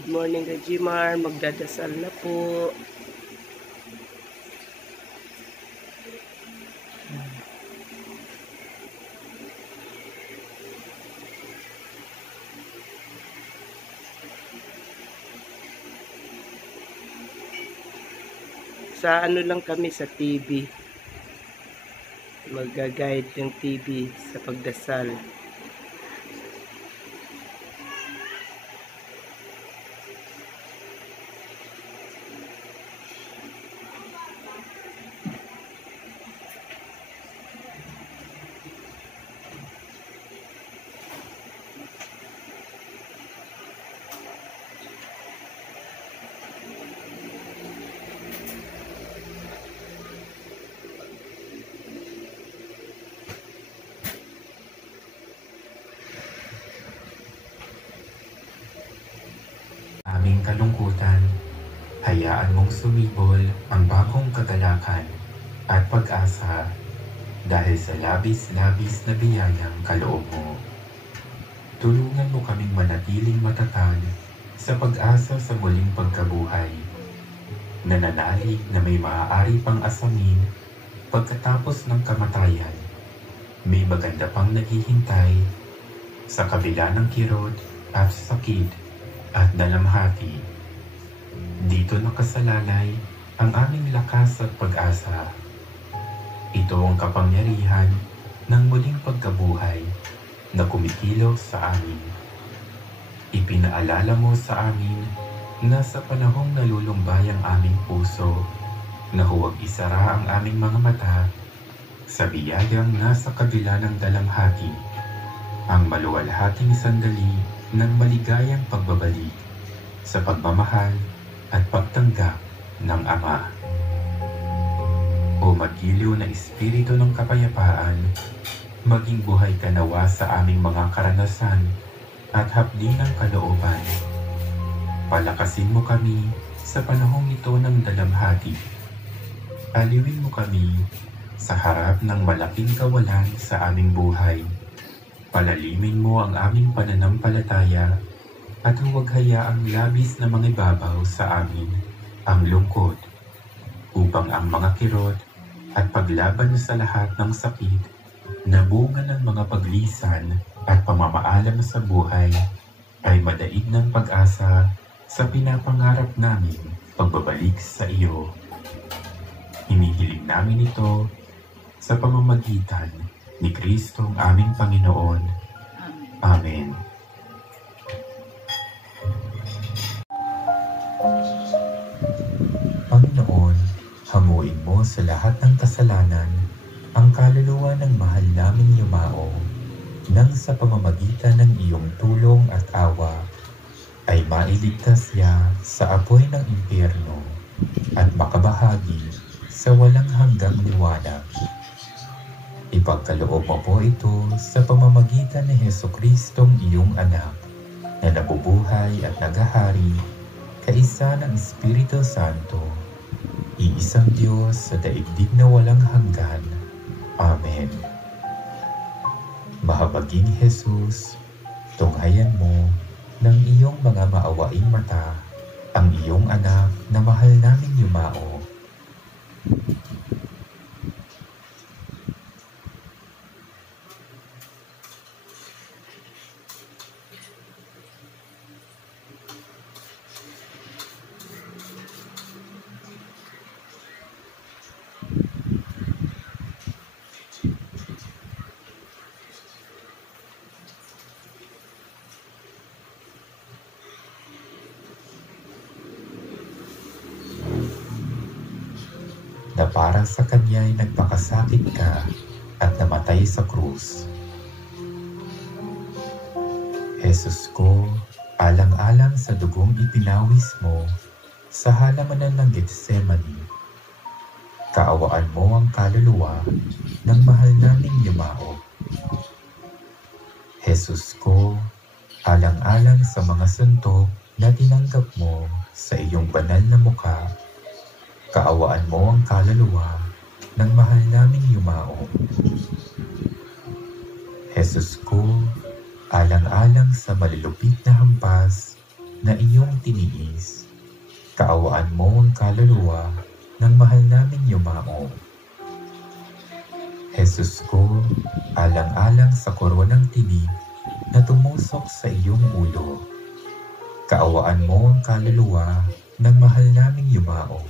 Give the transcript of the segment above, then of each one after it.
Good morning, Regimar. Magdadasal na po. Sa ano lang kami sa TV. Mag-guide ng TV sa pagdasal. Aming kalungkutan, hayaan mong sumibol ang bagong kagalakan at pag-asa dahil sa labis-labis na biyayang kaloob mo. Tulungan mo kaming manatiling matatag sa pag-asa sa muling pagkabuhay. Nananalig na may maaari pang asamin pagkatapos ng kamatayan. May maganda pang naghihintay sa kabila ng kirot at sakit at dalamhati. Dito nakasalalay ang aming lakas at pag-asa. Ito ang kapangyarihan ng muling pagkabuhay na kumikilos sa amin. Ipinaalala mo sa amin na sa panahong nalulumbay ang aming puso na huwag isara ang aming mga mata sa biyayang nasa kabila ng dalamhati, ang maluwalhating sandali ng maligayang pagbabalik sa pagmamahal at pagtanggap ng Ama. O magiliw na espiritu ng kapayapaan, maging buhay ka nawa sa aming mga karanasan at hapdi ng kalooban. Palakasin mo kami sa panahong ito ng dalamhati. Aliwin mo kami sa harap ng malaking kawalan sa aming buhay. Palalimin mo ang aming pananampalataya at huwag hayaang labis na mangibabaw sa amin ang lungkot upang ang mga kirot at paglaban sa lahat ng sakit na bunga ng mga paglisan at pamamaalam sa buhay ay madaig ng pag-asa sa pinapangarap namin pagbabalik sa iyo. Hinihiling namin ito sa pamamagitan ni Kristong aming Panginoon. Amen. Panginoon, hamuin mo sa lahat ng kasalanan ang kaluluwa ng mahal naming yumao nang sa pamamagitan ng iyong tulong at awa ay mailigtas siya sa apoy ng impyerno at makabahagi sa walang hanggang liwanag. Ipagkaloob mo po ito sa pamamagitan ni Jesucristong iyong anak na nabubuhay at nagahari kaisa ng Espiritu Santo, iisang Diyos sa daigdig na walang hanggan. Amen. Mahabaging Jesus, tunghayan mo ng iyong mga maawaing mata ang iyong anak na mahal naming yumao. Na para sa kanya'y nagpakasakit ka at namatay sa krus. Jesus ko, alang-alang sa dugong ipinawis mo sa halamanan ng Getsemani, kaawaan mo ang kaluluwa ng mahal naming yumao. Jesus ko, alang-alang sa mga suntok na tinanggap mo sa iyong banal na mukha, kaawaan mo ang kaluluwa ng mahal naming yumao. Jesus ko, alang-alang sa malulupit na hampas na iyong tiniis. Kaawaan mo ang kaluluwa ng mahal naming yumao. Jesus ko, alang-alang sa koronang tinig na tumusok sa iyong ulo. Kaawaan mo ang kaluluwa ng mahal naming yumao.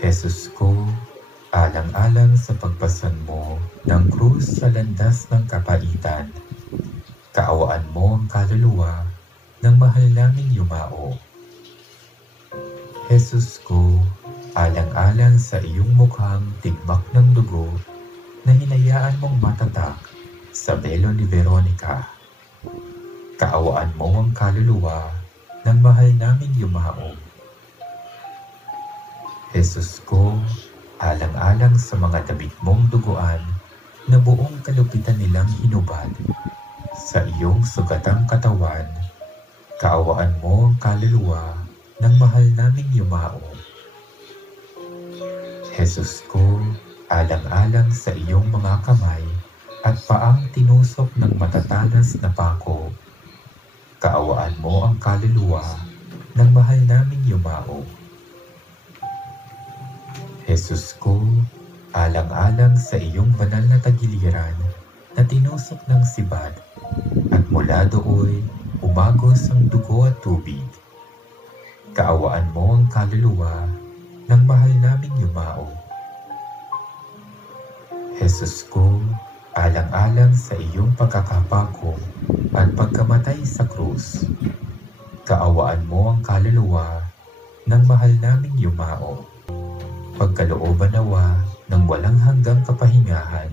Jesus ko, alang-alang sa pagpasan mo ng krus sa landas ng kapaitan. Kaawaan mo ang kaluluwa ng mahal naming yumao. Jesus ko, alang-alang sa iyong mukhang tigmak ng dugo na hinayaan mong matatak sa belo ni Veronica. Kaawaan mo ang kaluluwa ng mahal naming yumao. Jesus ko, alang-alang sa mga damit mong duguan na buong kalupitan nilang hinubad sa iyong sugatang katawan. Kaawaan mo ang kaluluwa ng mahal naming yumao. Jesus ko, alang-alang sa iyong mga kamay at paang tinusok ng matatalas na pako. Kaawaan mo ang kaluluwa ng mahal naming yumao. Jesus ko, alang-alang sa iyong banal na tagiliran na tinusok ng sibad at mula dooy umagos ang dugo at tubig. Kaawaan mo ang kaluluwa ng mahal naming yumao. Jesus ko, alang-alang sa iyong pagkakapako at pagkamatay sa krus. Kaawaan mo ang kaluluwa ng mahal naming yumao. Pagkalooban nawa ng walang hanggang kapahingahan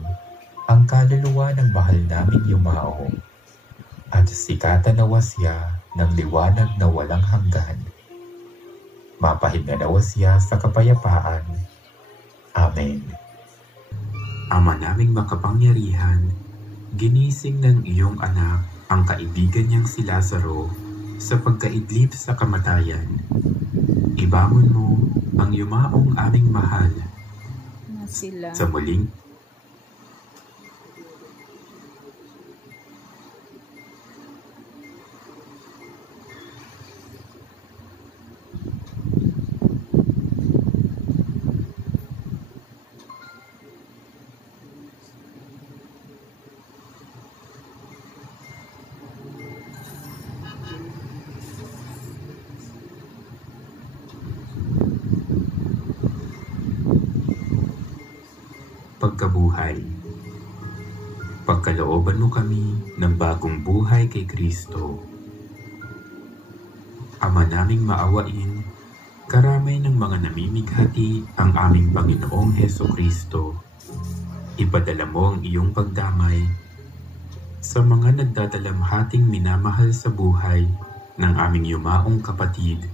ang kaluluwa ng mahal naming yumao at sikatan nawa siya ng liwanag na walang hanggan. Mapahinga nawa siya sa kapayapaan. Amen. Ama naming makapangyarihan, ginising ng iyong anak ang kaibigan niyang si Lazaro sa pagkaidlip sa kamatayan. Ibangon mo ang yumaong aming mahal na sila sa muling pagkabuhay. Pagkalooban mo kami ng bagong buhay kay Kristo. Ama naming maawain, karamay ng mga namimighati ang aming Panginoong Hesukristo. Ipadala mo ang iyong pagdamay sa mga nagdadalamhating minamahal sa buhay ng aming yumaong kapatid.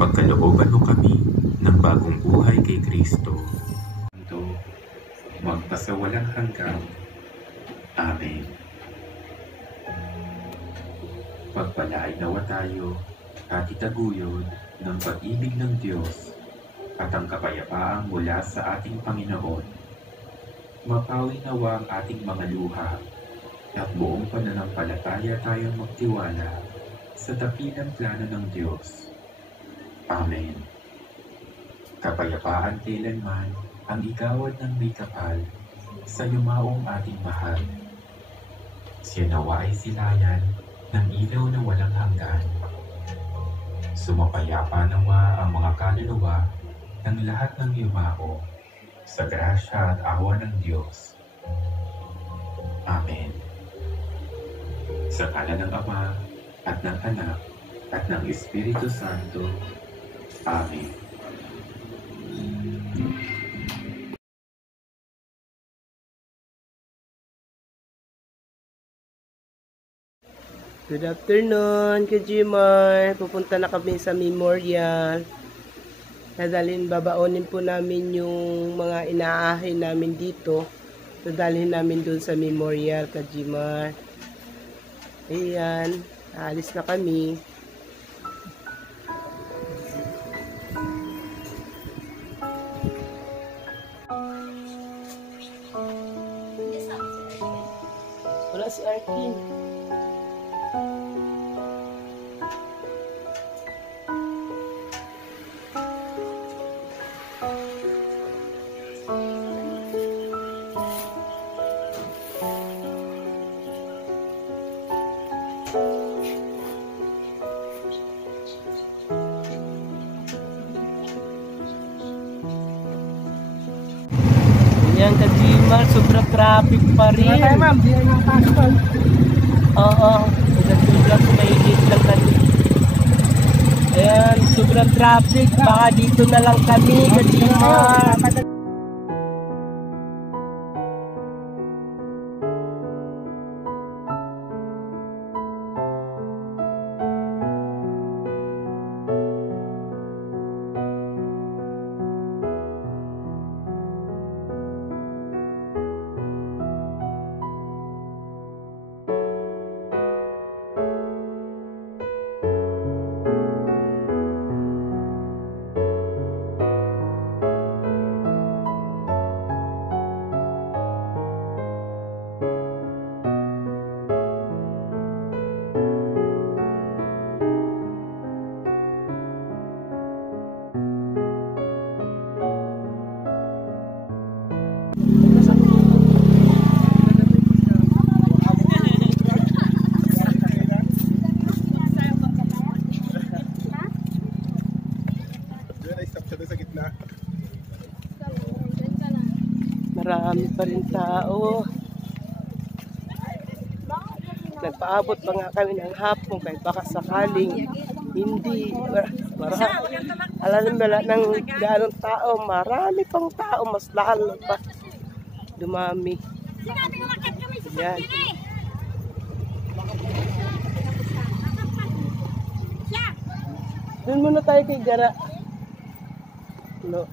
Pagkalooban mo kami ng bagong buhay kay Kristo. Ito, magpasawalang hanggang. Amen. Pagpalain nawa tayo at itaguyod ng pag-ibig ng Diyos at ang kapayapaan mula sa ating Panginoon. Mapawi nawa ang ating mga luha at buong pananampalataya tayong magtiwala sa dakilang plano ng Diyos. Amen. Kapayapaan kailanman ang igawad ng may kapal sa yumaong ating mahal. Siya nawa ay silayan ng ilaw na walang hanggan. Sumapayapa nawa ang mga kaluluwa ng lahat ng yumao sa grasya at awa ng Diyos. Amen. Sa ngalan ng Ama at ng Anak at ng Espiritu Santo. Amen. Good afternoon, Kajimar. Pupunta na kami sa memorial. Babaonin po namin yung mga inaahin namin dito. Dadalhin namin doon sa memorial, Kajimar. Ayan, aalis na kami. Wala si Arkin. Yan, Kajimar, sobrang traffic pa rin. Ma'am, di na pasok. Oo, sobrang mainit lang kami. Ayan, sobrang traffic. Baka dito na lang kami, Kajimar. Marami pa rin tao. Nagpaabot pa nga kami ng hapon kahit baka sakaling hindi. Alam mo ng ganong tao, marami pang tao, mas lalo pa dumami. Yan. Doon muna tayo kay Gara. No.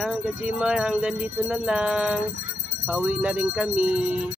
Yan, Kajimar, hanggang dito na lang. Pauwi na rin kami.